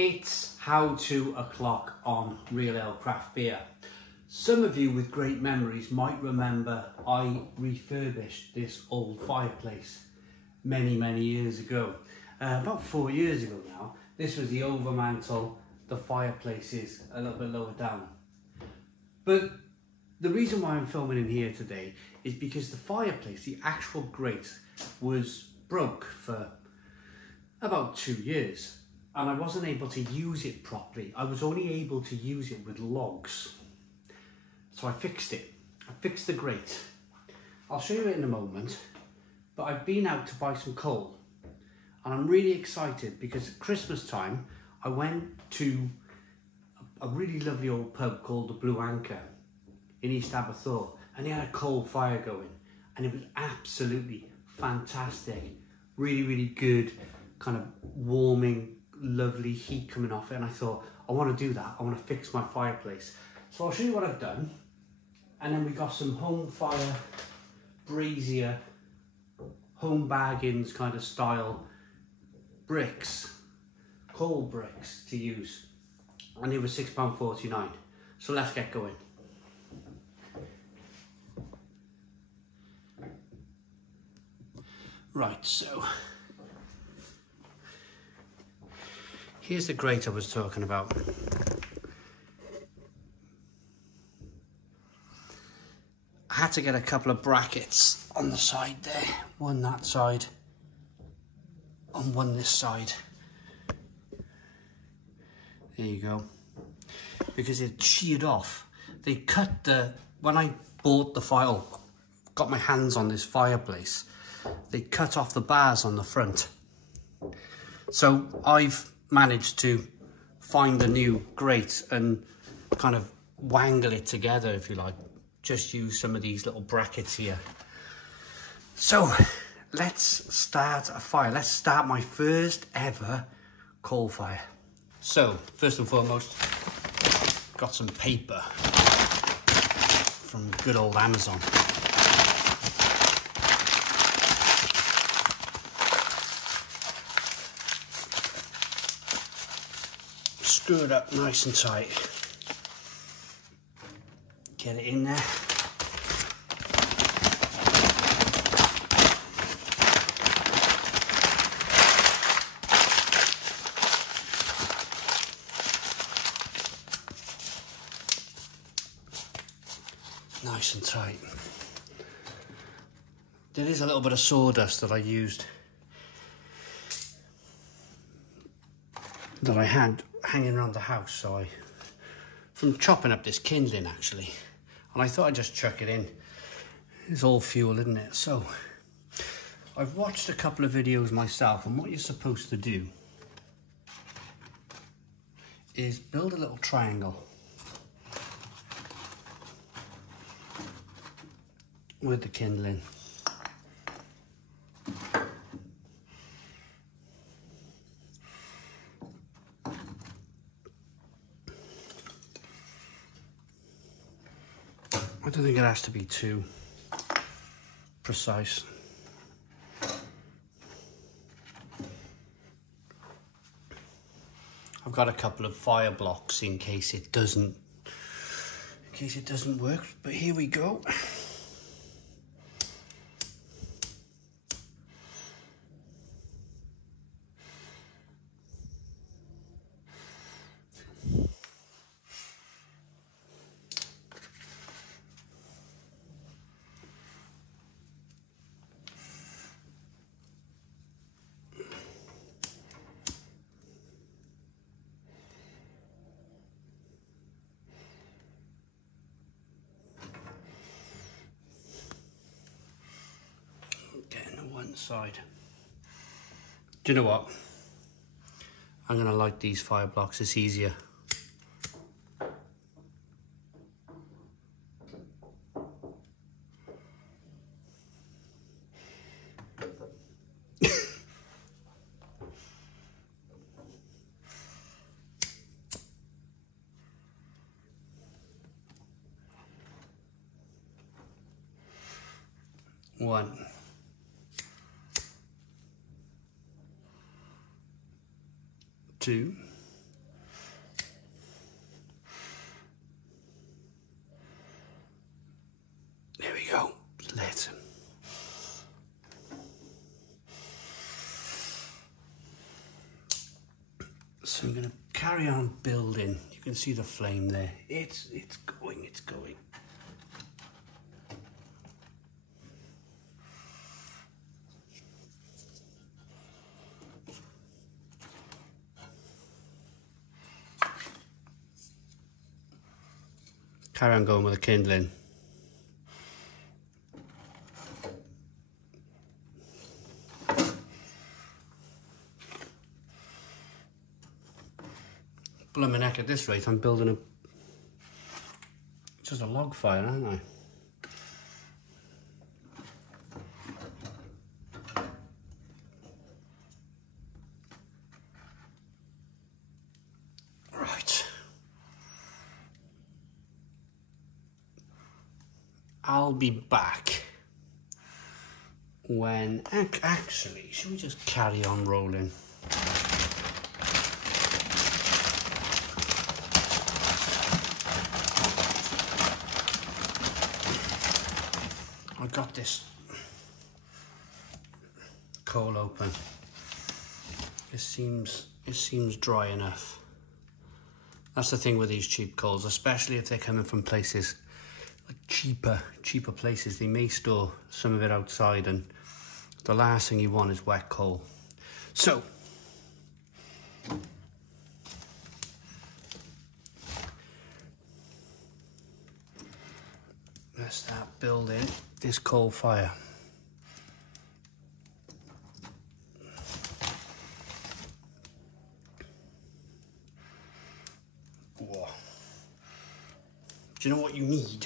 It's how to o'clock on Real Ale Craft Beer. Some of you with great memories might remember I refurbished this old fireplace many years ago. About 4 years ago now. This was the Overmantle. The fireplace is a little bit lower down. But the reason why I'm filming in here today is because the fireplace, the actual grate, was broke for about 2 years. And I wasn't able to use it properly. I was only able to use it with logs. So I fixed it. I fixed the grate. I'll show you it in a moment. But I've been out to buy some coal. And I'm really excited because at Christmas time, I went to a really lovely old pub called the Blue Anchor in East Aberthaw. And they had a coal fire going. And it was absolutely fantastic. Really good, kind of warming, lovely heat coming off it. And I thought, I want to do that. I want to fix my fireplace. So I'll show you what I've done. And then we got some Homefire Brazier, home baggins kind of style bricks, coal bricks to use. And they were £6.49. So let's get going. Right, so here's the grate I was talking about. I had to get a couple of brackets on the side there, one that side and one this side. There you go. Because it sheared off. They cut when I bought the file, got my hands on this fireplace, they cut off the bars on the front. So I've managed to find a new grate and kind of wangle it together, if you like. Just use some of these little brackets here. So let's start a fire. Let's start my first ever coal fire. So first and foremost, got some paper from good old Amazon. Screw it up nice and tight. Get it in there. Nice and tight. There is a little bit of sawdust that I used, that I had hanging around the house, so from chopping up this kindling actually, and I thought I'd just chuck it in. It's all fuel, isn't it? So I've watched a couple of videos myself, and what you're supposed to do is build a little triangle with the kindling. I don't think it has to be too precise. I've got a couple of fire blocks in case it doesn't work, but here we go. One side. Do you know what? I'm going to light these fire blocks, it's easier. One. 2, So I'm going to carry on building. You can see the flame there. It's going, it's going. Carry on going with the kindling. Blimey neck, at this rate I'm building just a log fire, aren't I? Right. I'll be back when, actually, should we just carry on rolling? I got this coal open. It seems dry enough. That's the thing with these cheap coals, especially if they're coming from places like cheaper places. They may store some of it outside, and the last thing you want is wet coal. So let's start building this coal fire. Whoa. Do you know what you need?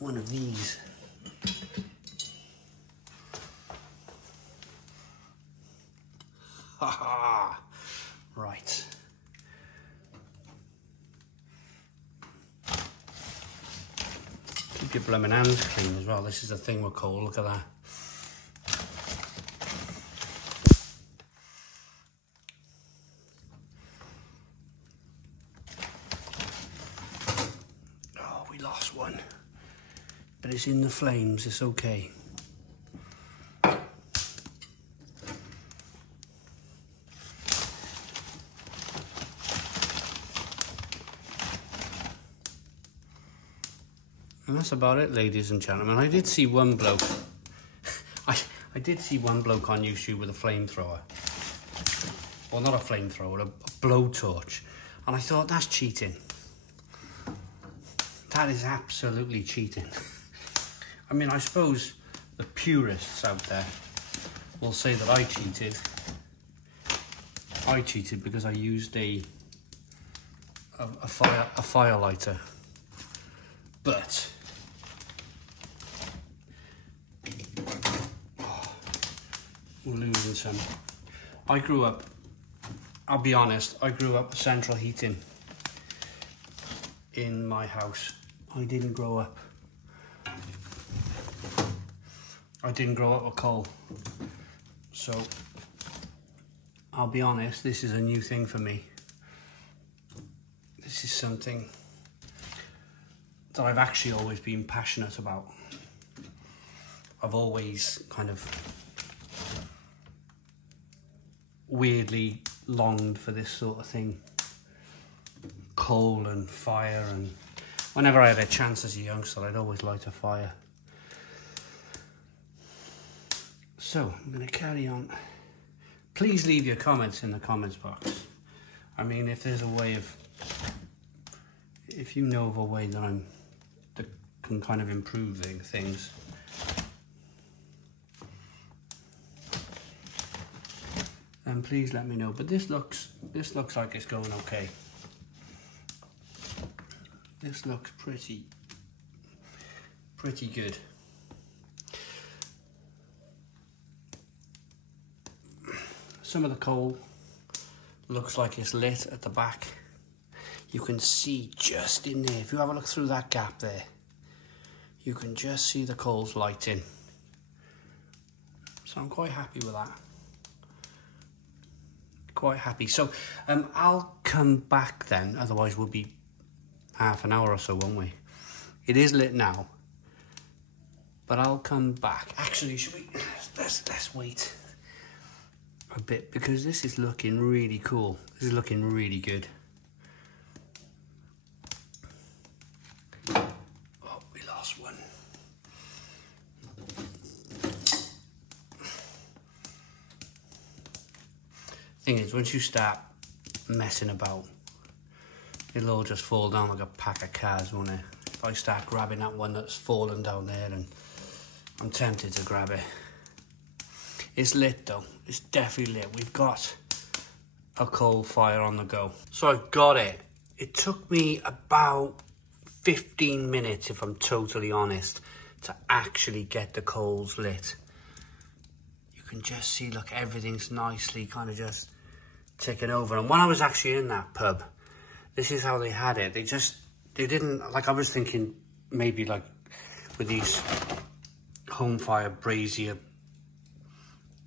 One of these. Ha ha! Right. Keep your blooming hands clean as well. This is the thing with coal, look at that. Oh, we lost one. But it's in the flames, it's okay. And that's about it, ladies and gentlemen. I did see one bloke. I did see one bloke on YouTube with a flamethrower. Well, not a flamethrower, a blowtorch. And I thought, that's cheating. That is absolutely cheating. I mean, I suppose the purists out there will say that I cheated. I cheated because I used a fire lighter. But we're losing some. I grew up, I'll be honest, I grew up with central heating in my house. I didn't grow up with coal. So I'll be honest, this is a new thing for me. This is something that I've actually always been passionate about. I've always kind of weirdly longed for this sort of thing. Coal and fire, and whenever I had a chance as a youngster, I'd always light a fire. So, I'm going to carry on. Please leave your comments in the comments box. I mean, if there's a way of, if you know of a way that can kind of improve things. Then please let me know. But this looks like it's going okay. This looks pretty good. Some of the coal looks like it's lit at the back. You can see just in there, if you have a look through that gap there, you can just see the coals lighting. So I'm quite happy with that. Quite happy. So I'll come back then, otherwise we'll be half an hour or so, won't we? It is lit now, but I'll come back. Actually, should we, let's wait. a bit because this is looking really cool. This is looking really good. Oh, we lost one. Thing is, once you start messing about, it'll all just fall down like a pack of cards, won't it? If I start grabbing that one that's fallen down there, and I'm tempted to grab it. It's lit though, it's definitely lit. We've got a coal fire on the go. So I've got it. It took me about 15 minutes, if I'm totally honest, to actually get the coals lit. You can just see, look, everything's nicely kind of just ticking over. And when I was actually in that pub, this is how they had it. They didn't, like, I was thinking maybe like with these Homefire Brazier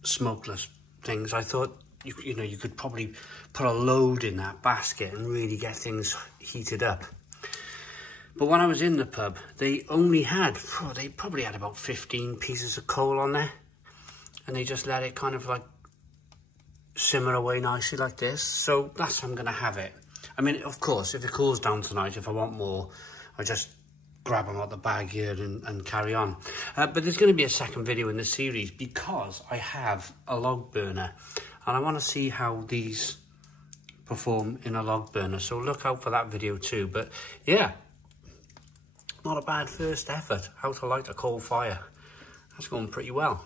smokeless things, I thought, you know, you could probably put a load in that basket and really get things heated up. But when I was in the pub, they only had, they probably had about 15 pieces of coal on there. And they just let it kind of like simmer away nicely like this. So that's how I'm gonna have it. I mean, of course, if it cools down tonight, if I want more, I just grab them out the bag here and carry on. But there's going to be a second video in this series because I have a log burner and I want to see how these perform in a log burner. So look out for that video too. But yeah, not a bad first effort. How to light a coal fire. That's going pretty well.